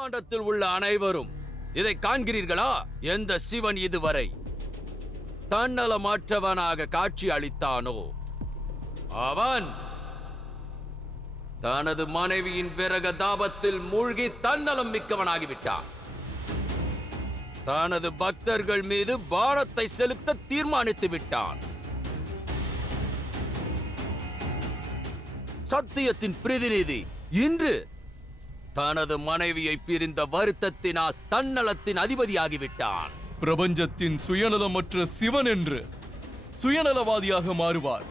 பிரம்மாண்டத்தில் உள்ள அனைவரும் இதை காண்கிறீர்களா? எந்த சிவன் இதுவரை தன்னலமற்றவனாக காட்சி அளித்தானோ அவன் தனது மனைவியின் விரக தாபத்தில் மூழ்கி தன்னலம் மிக்கவனாகிவிட்டான். தனது பக்தர்கள் மீது பாரத்தை செலுத்த தீர்மானித்து விட்டான். சத்தியத்தின் பிரதிநிதி இன்று தனது மனைவியை பிரிந்த வருத்தத்தினால் தன்னலத்தின் அதிபதியாகிவிட்டான். பிரபஞ்சத்தின் சுயநலமற்ற சிவன் என்று சுயநலவாதியாக மாறுவார்.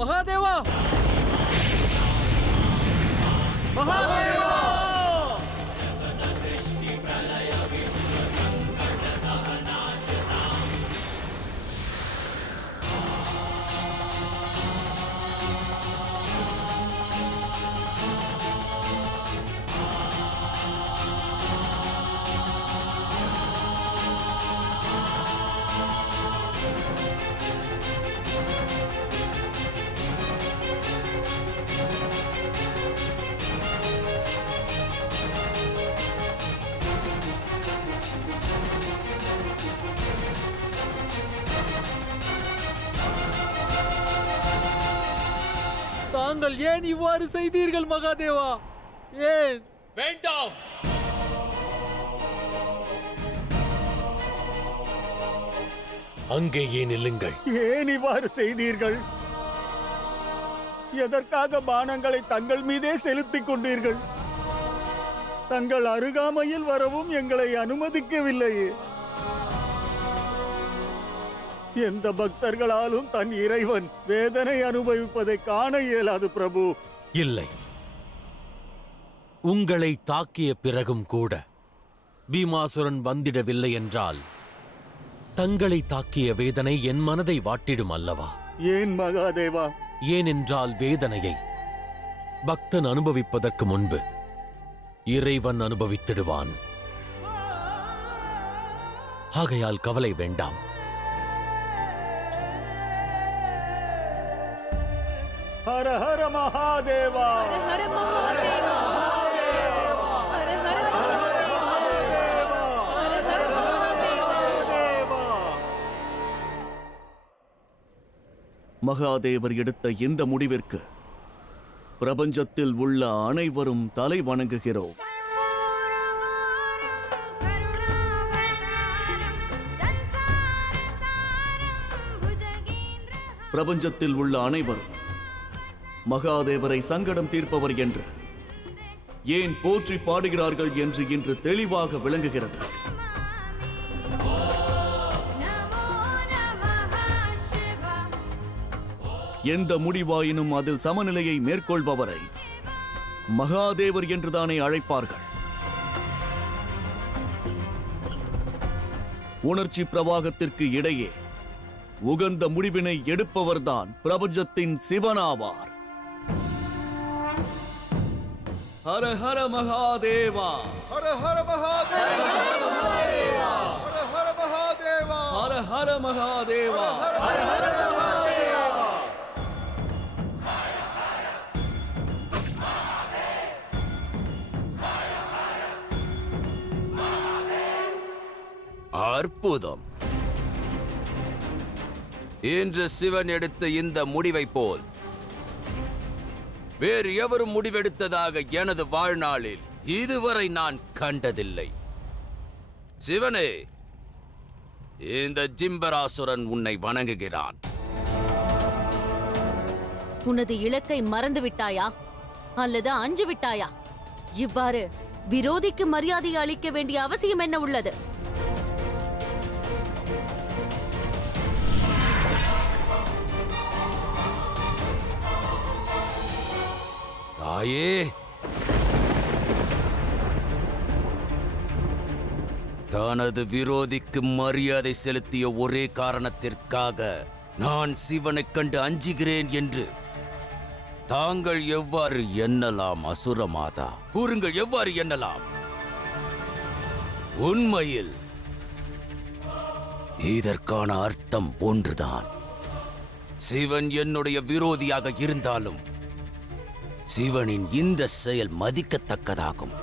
மகாதேவா! மகாதேவா! தாங்கள் ஏன் இவ்வாறு செய்தீர்கள் மகாதேவா? ஏன்? வேண்டாம். அங்கேயே நில்லுங்கள். ஏன் இவ்வாறு செய்தீர்கள்? எதற்காக பானங்களை தங்கள் மீதே செலுத்திக் கொண்டீர்கள்? தங்கள் அருகாமையில் வரவும் எங்களை அனுமதிக்கவில்லையே. எந்த பக்தர்களாலும் தன் இறைவன் வேதனை அனுபவிப்பதை காண இயலாது பிரபு. இல்லை, உங்களை தாக்கிய பிறகும் கூட பீமாசுரன் வந்திடவில்லை என்றால் தங்களை தாக்கிய வேதனை என் மனதை வாட்டிடும் அல்லவா? ஏன் மகாதேவா? ஏனென்றால் வேதனையை பக்தன் அனுபவிப்பதற்கு முன்பு இறைவன் அனுபவித்திடுவான். ஆகையால் கவலை வேண்டாம். ஹர ஹர மகாதேவா! ஹர மகாதேவா! ஹர ஹர மகாதேவா! ஹர ஹர மகாதேவா! மகாதேவர் எடுத்த இந்த முடிவிற்கு பிரபஞ்சத்தில் உள்ள அனைவரும் தலை வணங்குகிறோம். பிரபஞ்சத்தில் உள்ள அனைவரும் மகாதேவரை சங்கடம் தீர்ப்பவர் என்று ஏன் போற்றி பாடுகிறார்கள் என்று இன்று தெளிவாக விளங்குகிறது. எந்த முடிவாயினும் அதில் சமநிலையை மேற்கொள்பவரை மகாதேவர் என்றுதானே அழைப்பார்கள். உணர்ச்சி பிரவாகத்திற்கு இடையே உகந்த முடிவினை எடுப்பவர்தான் பிரபஞ்சத்தின் சிவனாவார். ஹர ஹர மகாதேவா! ஹர ஹர மகாதேவா! ஹர ஹர மகாதேவா! ஹர ஹர மகாதேவா! ஹர ஹர மகாதேவா! அற்புதம். இன்று சிவன் எடுத்த இந்த முடிவை போல் வேறு எவரும் முடிவெடுத்ததாக எனது வாழ்நாளில் இதுவரை நான் கண்டதில்லை. சிவனே, இந்த ஜிம்பராசுரன் உன்னை வணங்குகிறான். உனது இலக்கை மறந்து விட்டாயா அல்லது அஞ்சு விட்டாயா? இவ்வாறு விரோதிக்கு மரியாதை அளிக்க வேண்டிய அவசியம் என்ன உள்ளது? தாயே, தனது விரோதிக்கு மரியாதை செலுத்திய ஒரே காரணத்திற்காக நான் சிவனைக் கண்டு அஞ்சுகிறேன் என்று தாங்கள் எவ்வாறு எண்ணலாம்? அசுரமாதா, கூறுங்கள், எவ்வாறு எண்ணலாம்? உண்மையில் இதற்கான அர்த்தம் ஒன்றுதான். சிவன் என்னுடைய விரோதியாக இருந்தாலும் சிவனின் இந்த செயல் மதிக்கத்தக்கதாகும்.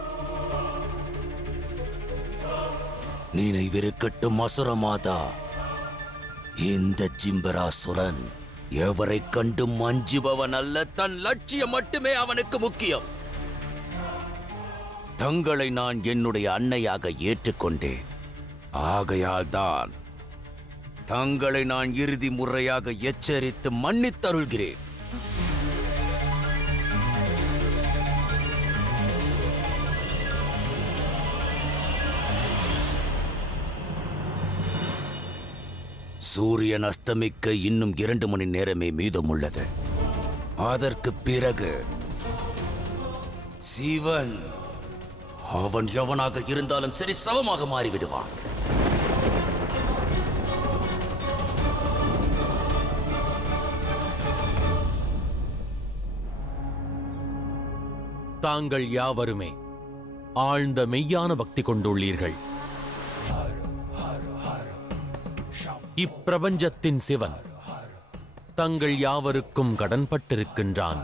நினைவிருக்கட்டும் அசுரமாதா, இந்த ஜிம்பராசுரன் எவரை கண்டும் அஞ்சுபவன் அல்ல. தன் லட்சியம் மட்டுமே அவனுக்கு முக்கியம். தங்களை நான் என்னுடைய அன்னையாக ஏற்றுக்கொண்டேன். ஆகையால் தான் தங்களை நான் இறுதி முறையாக எச்சரித்து மன்னித்தருள்கிறேன். சூரியன் அஸ்தமிக்க இன்னும் 2 மணி நேரமே மீதம் உள்ளது. அதற்கு பிறகு சிவன், அவன் எவனாக இருந்தாலும் சரி, சவமாக மாறிவிடுவான். தாங்கள் யாவருமே ஆழ்ந்த மெய்யான பக்தி கொண்டுள்ளீர்கள். இப்பிரபஞ்சத்தின் சிவன் தங்கள் யாவருக்கும் கடன்பட்டிருக்கின்றான்.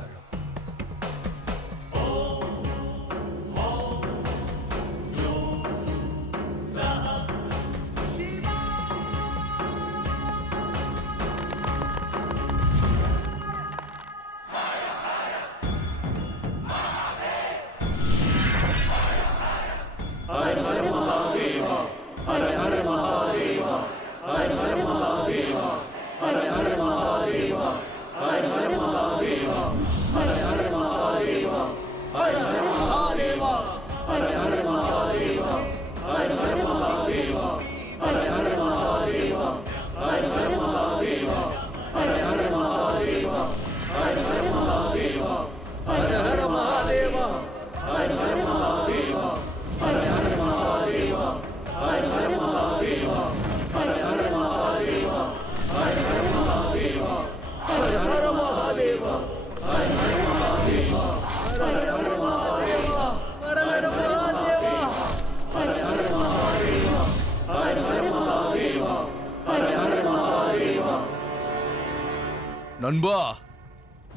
நண்பா,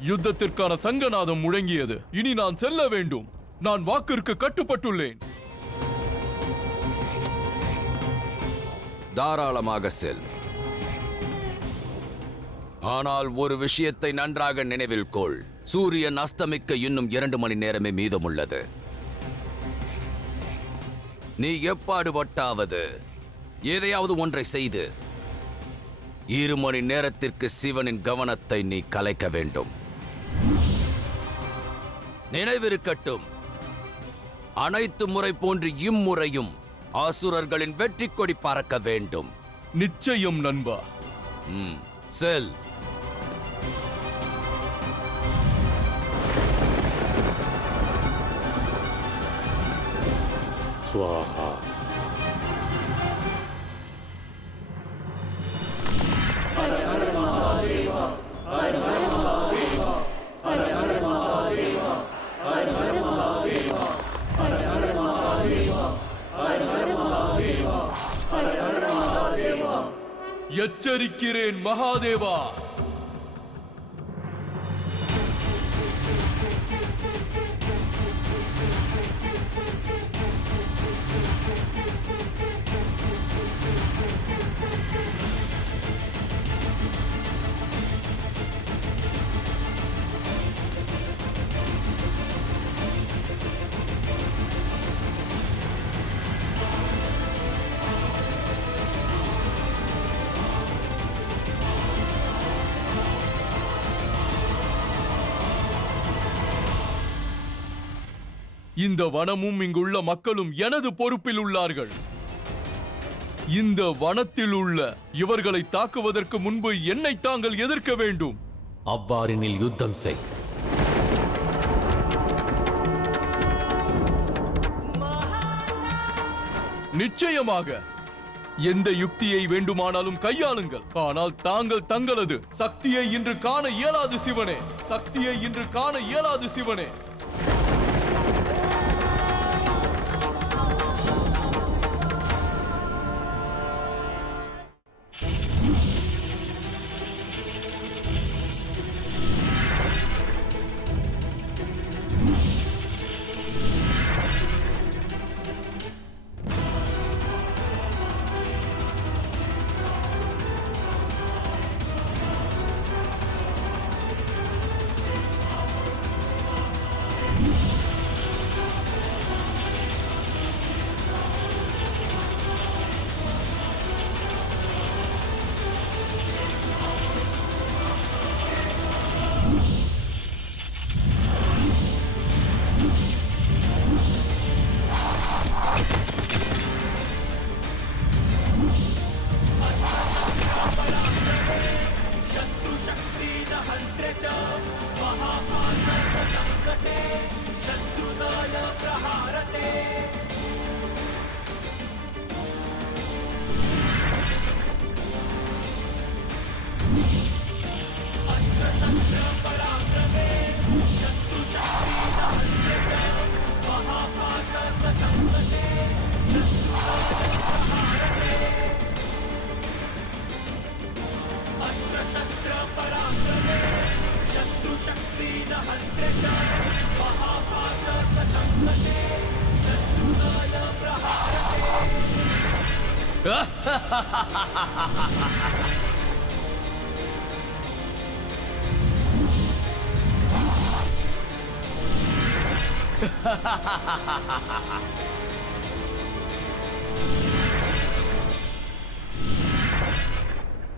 யுத்தத்திற்கான சங்கநாதம் முழங்கியது. இனி நான் செல்ல வேண்டும். நான் வாக்கிற்கு கட்டுப்பட்டுள்ளேன். தாராளமாக செல். ஆனால் ஒரு விஷயத்தை நன்றாக நினைவில் கொள். சூரியன் அஸ்தமிக்க இன்னும் 2 மணி நேரமே மீதமுள்ளது. நீ எப்பாடுபட்டாவது எதையாவது ஒன்றை செய்து 2 மணி நேரத்திற்கு சிவனின் கவனத்தை நீ கலைக்க வேண்டும். நினைவிருக்கட்டும், அனைத்து முறை போன்று இம்முறையும் அசுரர்களின் வெற்றி கொடி பறக்க வேண்டும். நிச்சயம் நண்பா. செல். ஸ்வாஹா. எச்சரிக்கிறேன் மகாதேவா. இந்த வனமும் இங்குள்ள மக்களும் எனது பொறுப்பில் உள்ளார்கள். இந்த வனத்தில் உள்ள இவர்களை தாக்குவதற்கு முன்பு என்னை தாங்கள் எதிர்க்க வேண்டும். அவ்வாறெனில் யுத்தம் செய். நிச்சயமாக எந்த யுக்தியை வேண்டுமானாலும் கையாளுங்கள். ஆனால் தாங்கள் தங்களது சக்தியை இன்று காண இயலாது சிவனே. சக்தியை இன்று காண இயலாது சிவனே.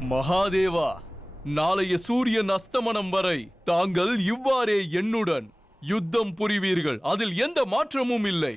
மகாதேவா, நாளைய சூரியன் அஸ்தமனம் வரை தாங்கள் இவ்வாறே என்னுடன் யுத்தம் புரிவீர்கள். அதில் எந்த மாற்றமும் இல்லை.